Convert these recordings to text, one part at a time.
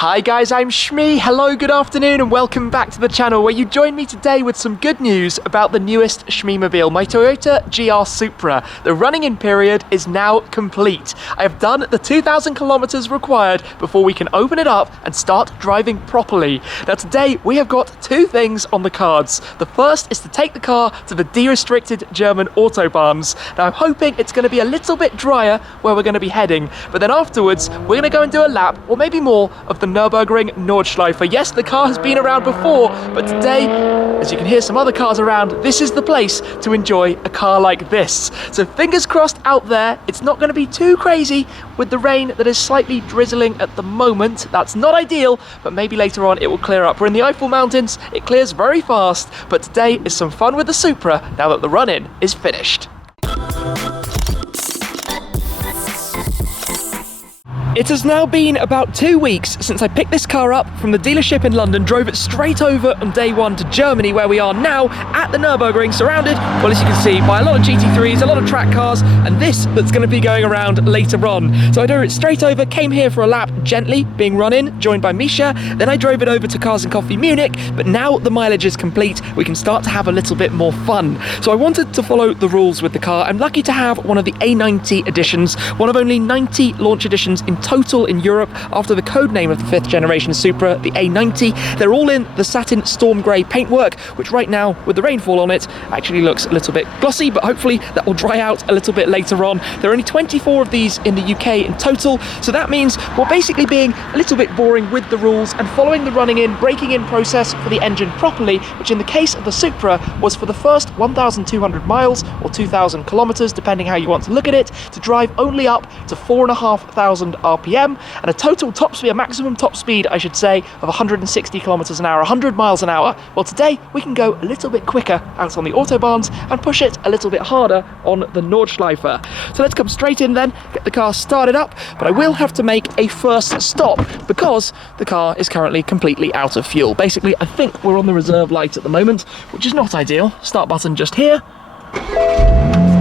Hi guys, I'm Shmee. Hello, good afternoon, and welcome back to the channel where you join me today with some good news about the newest Shmee-mobile, my Toyota GR Supra. The running-in period is now complete. I have done the 2,000 kilometers required before we can open it up and start driving properly. Now today we have got two things on the cards. The first is to take the car to the de-restricted German Autobahns. Now I'm hoping it's going to be a little bit drier where we're going to be heading, but then afterwards we're going to go and do a lap, or maybe more, of the Nurburgring Nordschleife. Yes, the car has been around before, but today, as you can hear some other cars around, this is the place to enjoy a car like this. So fingers crossed out there, it's not going to be too crazy with the rain that is slightly drizzling at the moment. That's not ideal, but maybe later on it will clear up. We're in the Eiffel Mountains, it clears very fast, but today is some fun with the Supra now that the run-in is finished. It has now been about 2 weeks since I picked this car up from the dealership in London, drove it straight over on day one to Germany, where we are now at the Nürburgring, surrounded, well, as you can see, by a lot of GT3s, a lot of track cars, and this that's going to be going around later on. So I drove it straight over, came here for a lap, gently, being run in, joined by Misha, then I drove it over to Cars and Coffee Munich, but now the mileage is complete, we can start to have a little bit more fun. So I wanted to follow the rules with the car. I'm lucky to have one of the A90 Editions, one of only 90 launch editions in total in Europe after the code name of the 5th generation Supra, the A90. They're all in the satin storm grey paintwork, which right now, with the rainfall on it, actually looks a little bit glossy, but hopefully that will dry out a little bit later on. There are only 24 of these in the UK in total, so that means we're basically being a little bit boring with the rules and following the running in, braking in process for the engine properly, which in the case of the Supra was for the first 1,200 miles or 2,000 kilometers, depending how you want to look at it, to drive only up to 4,500 RPM and a total top speed, a maximum top speed, I should say, of 160 kilometers an hour, 100 miles an hour. Well, today we can go a little bit quicker out on the Autobahns and push it a little bit harder on the Nordschleife. So let's come straight in then, get the car started up, but I will have to make a first stop because the car is currently completely out of fuel. Basically, I think we're on the reserve light at the moment, which is not ideal. Start button just here.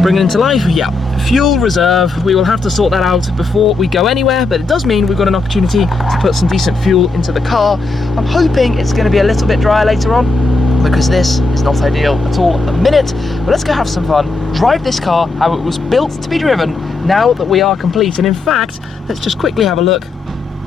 Bring it into life, yeah. Fuel reserve, we will have to sort that out before we go anywhere, but it does mean we've got an opportunity to put some decent fuel into the car. I'm hoping it's going to be a little bit drier later on, because this is not ideal at all at the minute. But let's go have some fun, drive this car how it was built to be driven now that we are complete. And in fact, let's just quickly have a look.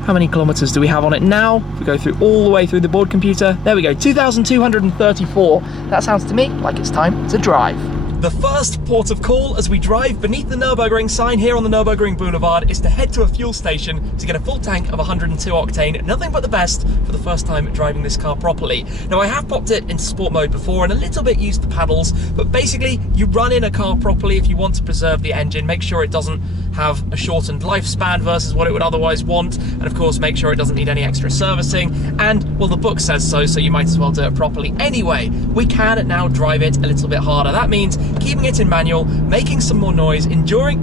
How many kilometers do we have on it now? If we go through all the way through the board computer, there we go, 2,234. That sounds to me like it's time to drive. The first port of call as we drive beneath the Nürburgring sign here on the Nürburgring Boulevard is to head to a fuel station to get a full tank of 102 octane. Nothing but the best for the first time driving this car properly. Now I have popped it into sport mode before and a little bit used the paddles, but basically you run in a car properly if you want to preserve the engine, make sure it doesn't have a shortened lifespan versus what it would otherwise want, and of course make sure it doesn't need any extra servicing, and well, the book says so, so you might as well do it properly. Anyway, we can now drive it a little bit harder. That means keeping it in manual, making some more noise, enjoying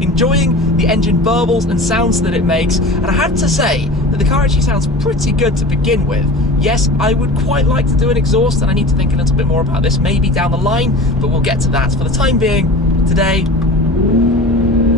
the engine burbles and sounds that it makes. And I have to say that the car actually sounds pretty good to begin with. Yes, I would quite like to do an exhaust, and I need to think a little bit more about this maybe down the line, but we'll get to that. For the time being, today,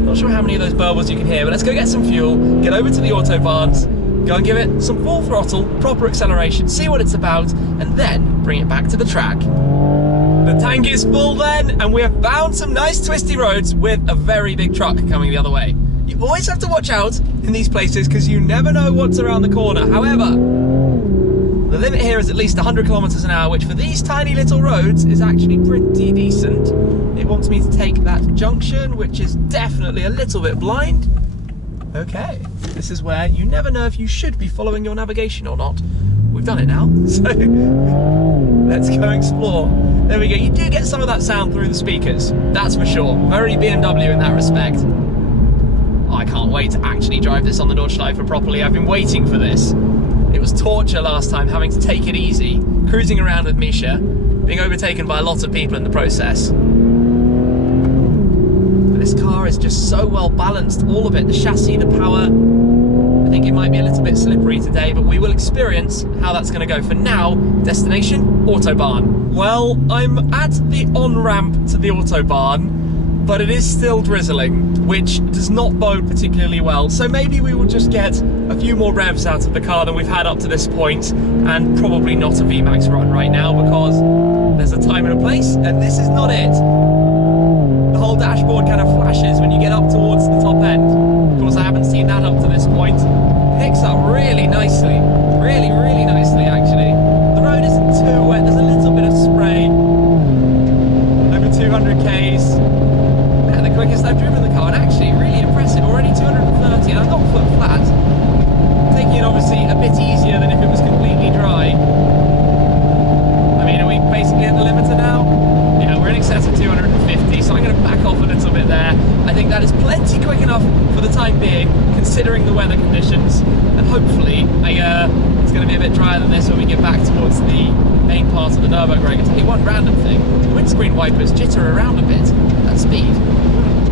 not sure how many of those burbles you can hear, but let's go get some fuel, get over to the Autobahns, go and give it some full throttle, proper acceleration, see what it's about, and then bring it back to the track. The tank is full then, and we have found some nice twisty roads with a very big truck coming the other way. You always have to watch out in these places because you never know what's around the corner. However, the limit here is at least 100 kilometers an hour, which for these tiny little roads is actually pretty decent. It wants me to take that junction, which is definitely a little bit blind. Okay, this is where you never know if you should be following your navigation or not. We've done it now, so let's go explore. There we go, you do get some of that sound through the speakers, that's for sure. Very BMW in that respect. Oh, I can't wait to actually drive this on the Nordschleife properly. I've been waiting for this. It was torture last time, having to take it easy, cruising around with Misha, being overtaken by a lot of people in the process. But this car is just so well balanced, all of it, the chassis, the power. I think it might be a little bit slippery today, but we will experience how that's going to go. For now, destination, Autobahn. Well, I'm at the on-ramp to the Autobahn, but it is still drizzling, which does not bode particularly well. So maybe we will just get a few more revs out of the car than we've had up to this point, and probably not a VMAX run right now, because there's a time and a place, and this is not it. The whole dashboard kind of flashes when you get up towards the top end. Of course, I haven't seen that up to this point. Picks up really nicely, really nicely actually. The road isn't too wet, there's a little bit of spray. Over 200 Ks. Yeah, the quickest I've driven the car, and actually really impressive. Already 230, and I'm not foot flat. Taking it obviously a bit easier than if it was completely dry. I mean, are we basically at the limiter now? Yeah, we're in excess of 250, so I'm going to back off a little bit there. I think that is plenty quick enough for the time being, considering the weather conditions, and hopefully it's going to be a bit drier than this when we get back towards the main part of the Nurburgring. I'll tell you one random thing: the windscreen wipers jitter around a bit at speed.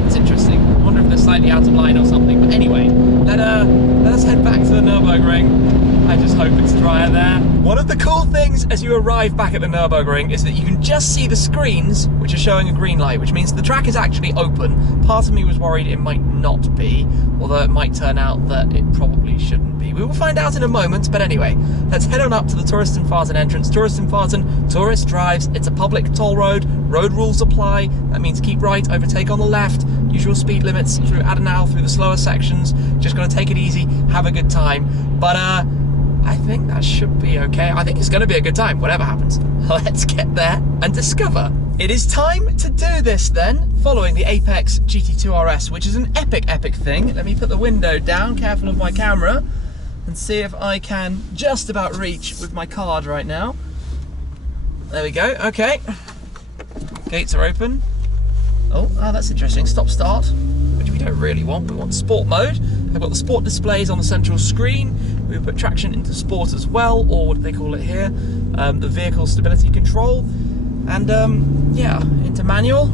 It's interesting. I wonder if they're slightly out of line or something. But anyway, let us head back to the Nurburgring. I just hope it's drier there. One of the cool things as you arrive back at the Nurburgring is that you can just see the screens which are showing a green light, which means the track is actually open. Part of me was worried it might not be, although it might turn out that it probably shouldn't be. We will find out in a moment, but anyway, let's head on up to the Touristenfahrten entrance. Touristenfahrten, tourist drives, it's a public toll road, road rules apply. That means keep right, overtake on the left, usual speed limits through Adenauer, through the slower sections. Just gotta take it easy, have a good time. But I think that should be okay. I think it's going to be a good time, whatever happens. Let's get there and discover. It is time to do this then, following the Apex GT2 RS, which is an epic thing. Let me put the window down, careful of my camera, and see if I can just about reach with my card right now. There we go, okay. Gates are open. Oh, that's interesting. Stop start, which we don't really want. We want sport mode. I've got the sport displays on the central screen. We've put traction into sport as well, or what do they call it here? The vehicle stability control. And yeah, into manual.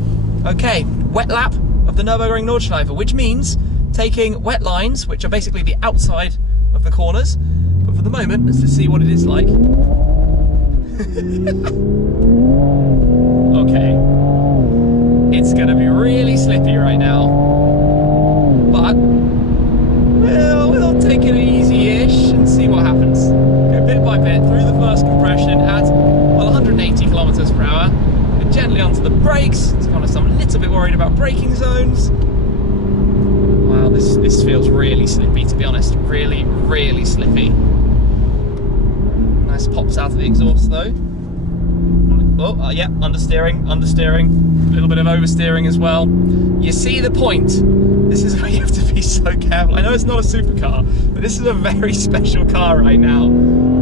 Okay, wet lap of the Nurburgring Nordschleife, which means taking wet lines, which are basically the outside of the corners. But for the moment, let's just see what it is like. Okay. It's going to be really slippy right now, but we'll take it easy-ish and see what happens. Go bit by bit through the first compression at, well, 180 kilometers per hour. Go gently onto the brakes. To be honest, I'm a little bit worried about braking zones. Wow, this feels really slippy, to be honest. Really slippy. Nice pops out of the exhaust though. Oh, yeah, understeering, a little bit of oversteering as well. You see the point. This is where you have to be so careful. I know it's not a supercar, but this is a very special car right now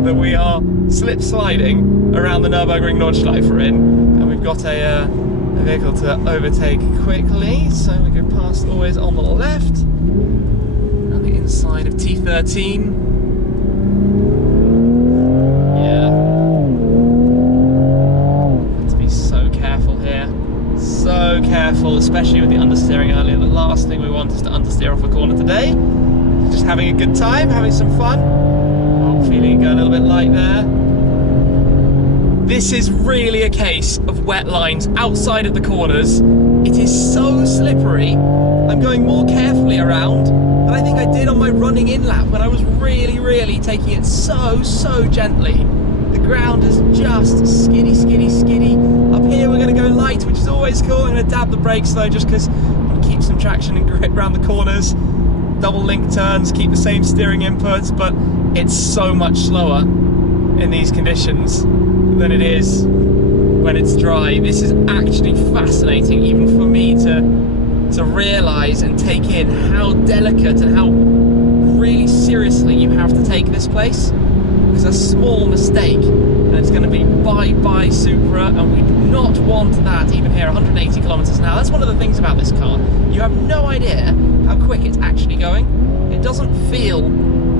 that we are slip sliding around the Nurburgring Nordschleife in, and we've got a vehicle to overtake quickly. So we go past, always on the left, on the inside of T13. So careful, especially with the understeering earlier. The last thing we want is to understeer off a corner today. Just having a good time, having some fun. Oh, feeling it go a little bit light there. This is really a case of wet lines outside of the corners. It is so slippery. I'm going more carefully around than I think I did on my running in lap when I was really taking it so gently. The ground is just skiddy. Up here we're going to go light, which is always cool. I'm going to dab the brakes though, just because I want to keep some traction and grip around the corners. Double link turns, keep the same steering inputs, but it's so much slower in these conditions than it is when it's dry. This is actually fascinating, even for me to realise and take in how delicate and how really seriously you have to take this place. Because a small mistake and it's going to be bye Supra, and we do not want that even here. 180 kilometers an hour. That's one of the things about this car. You have no idea how quick it's actually going. It doesn't feel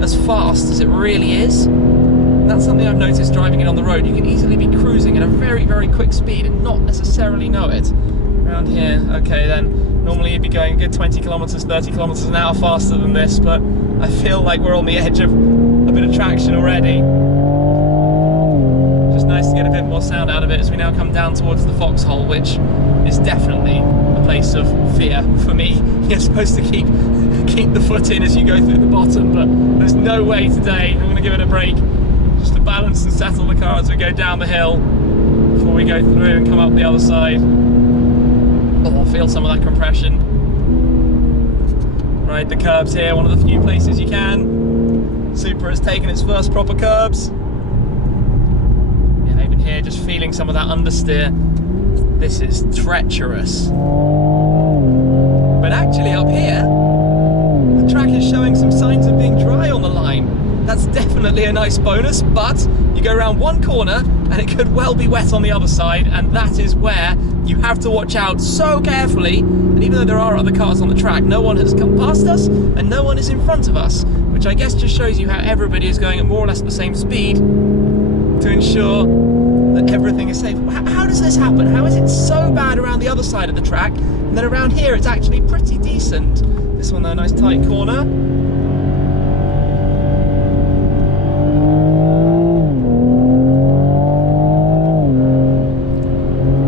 as fast as it really is. And that's something I've noticed driving it on the road. You can easily be cruising at a very quick speed and not necessarily know it. Around here, okay then, normally you'd be going a good 20 kilometers, 30 kilometers an hour faster than this, but I feel like we're on the edge of a bit of traction already. Just nice to get a bit more sound out of it as we now come down towards the foxhole, which is definitely a place of fear for me. You're supposed to keep the foot in as you go through the bottom, but there's no way today. I'm going to give it a break just to balance and settle the car as we go down the hill before we go through and come up the other side. Oh, feel some of that compression. Ride the curbs here, one of the few places you can. Supra has taken its first proper curbs. Yeah, even here, just feeling some of that understeer. This is treacherous. But actually up here, the track is showing some signs of being dry on the line. That's definitely a nice bonus, but you go around one corner and it could well be wet on the other side, and that is where you have to watch out so carefully. And even though there are other cars on the track, no one has come past us and no one is in front of us, which I guess just shows you how everybody is going at more or less the same speed to ensure that everything is safe. How does this happen? How is it so bad around the other side of the track, and then around here it's actually pretty decent? This one though, nice tight corner.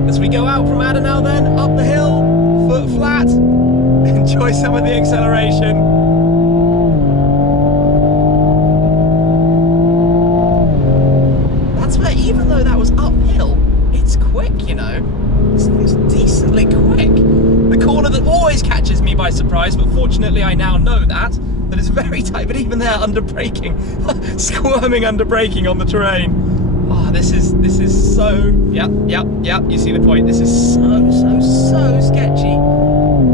As we go out from Adenau then, up the hill, foot flat, enjoy some of the acceleration. That's where, even though that was uphill, it's quick, you know. This thing's decently quick. The corner that always catches me by surprise, but fortunately I now know that it's very tight, but even there, under braking, squirming under braking on the terrain. Oh, this is so, yep, you see the point. This is so sketchy.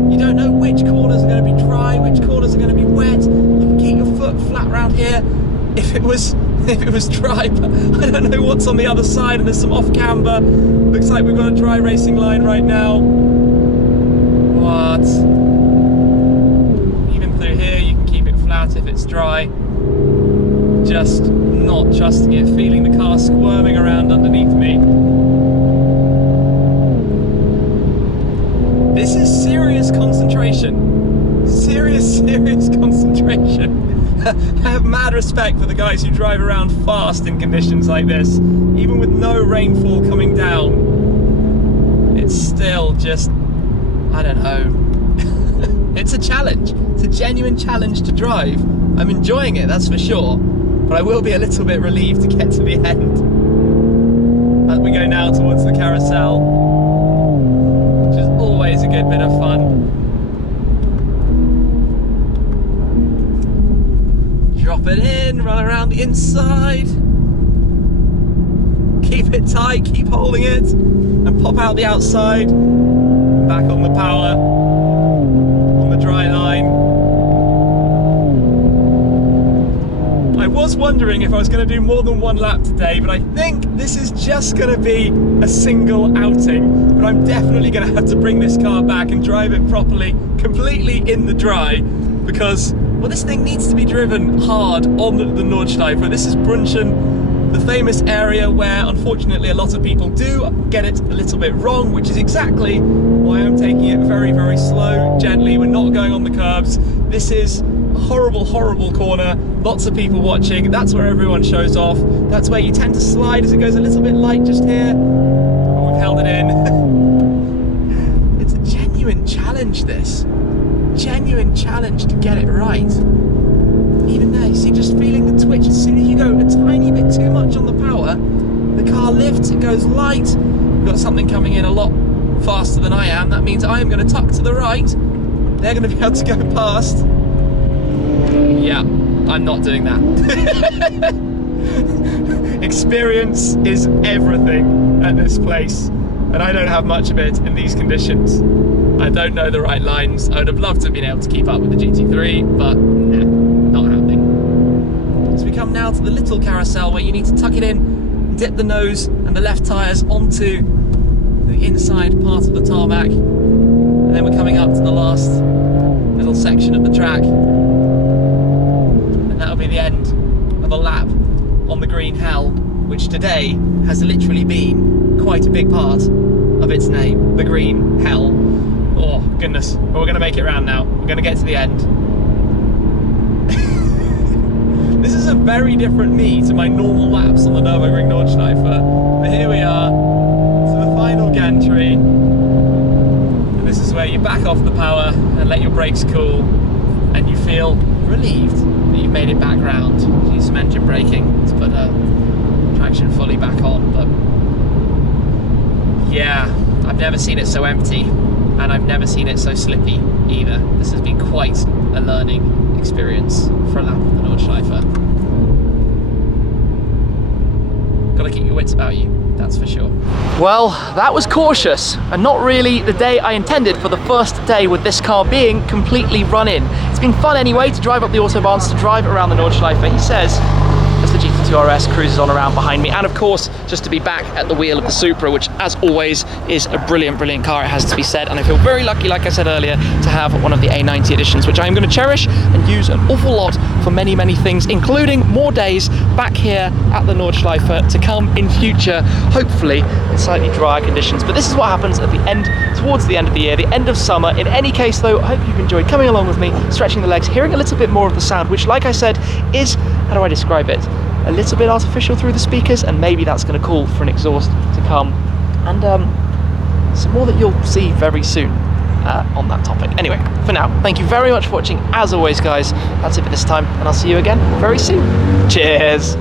You don't know which corners are going to be dry, which corners are going to be wet. You can keep your foot flat around here if it was dry, but I don't know what's on the other side, and there's some off camber. Looks like we've got a dry racing line right now. What? Even through here you can keep it flat if it's dry. Just not trusting it, feeling the car squirming around underneath me. This is serious concentration. Serious concentration. I have mad respect for the guys who drive around fast in conditions like this. Even with no rainfall coming down, it's still just, I don't know. It's a challenge. It's a genuine challenge to drive. I'm enjoying it, that's for sure. But I will be a little bit relieved to get to the end. As we go now towards the carousel, which is always a good bit of fun. Drop it in, run around the inside. Keep it tight, keep holding it, and pop out the outside. Back on the power, on the dry line. I was wondering if I was going to do more than one lap today, but I think this is just going to be a single outing. But I'm definitely going to have to bring this car back and drive it properly, completely in the dry, because, well, this thing needs to be driven hard on the Nordschleife. This is Brunchen, the famous area where, unfortunately, a lot of people do get it a little bit wrong, which is exactly why I'm taking it very, very slow, gently. We're not going on the curbs. This is a horrible, horrible corner. Lots of people watching. That's where everyone shows off. That's where you tend to slide as it goes a little bit light just here. Oh, we've held it in. It's a genuine challenge, this. Genuine challenge to get it right. Even there, you see, just feeling the twitch. As soon as you go a tiny bit too much on the power, the car lifts, it goes light. We've got something coming in a lot faster than I am. That means I am going to tuck to the right. They're going to be able to go past. Yeah, I'm not doing that. Experience is everything at this place, and I don't have much of it in these conditions. I don't know the right lines. I would have loved to have been able to keep up with the GT3, but nah, not happening. So we come now to the little carousel where you need to tuck it in, dip the nose and the left tyres onto the inside part of the tarmac, and then we're coming up to the last little section of the track. That'll be the end of a lap on the green hell, which today has literally been quite a big part of its name, the green hell. Oh goodness, but we're going to make it round now. We're going to get to the end. This is a very different me to my normal laps on the Nurburgring Nordschleife. But here we are, to the final gantry. And this is where you back off the power and let your brakes cool, and you feel relieved that you've made it back round. Use some engine braking to put traction fully back on. But yeah, I've never seen it so empty, and I've never seen it so slippy either. This has been quite a learning experience for a lap of the Nordschleife. Gotta keep your wits about you, that's for sure. Well, that was cautious, and not really the day I intended for the first day with this car being completely run in. It's been fun anyway to drive up the Autobahns, to drive around the Nordschleife. He says, as the GT2 RS cruises on around behind me, and of course just to be back at the wheel of the Supra, which as always is a brilliant car, it has to be said. And I feel very lucky, like I said earlier, to have one of the A90 Editions, which I'm going to cherish and use an awful lot for many things, including more days back here at the Nordschleife to come in future, hopefully in slightly drier conditions. But this is what happens at the end, towards the end of the year, the end of summer. In any case though, I hope you've enjoyed coming along with me, stretching the legs, hearing a little bit more of the sound, which, like I said, is, how do I describe it, a little bit artificial through the speakers, and maybe that's going to call for an exhaust to come, and some more that you'll see very soon on that topic. Anyway, for now, thank you very much for watching. As always, guys, that's it for this time, and I'll see you again very soon. Cheers.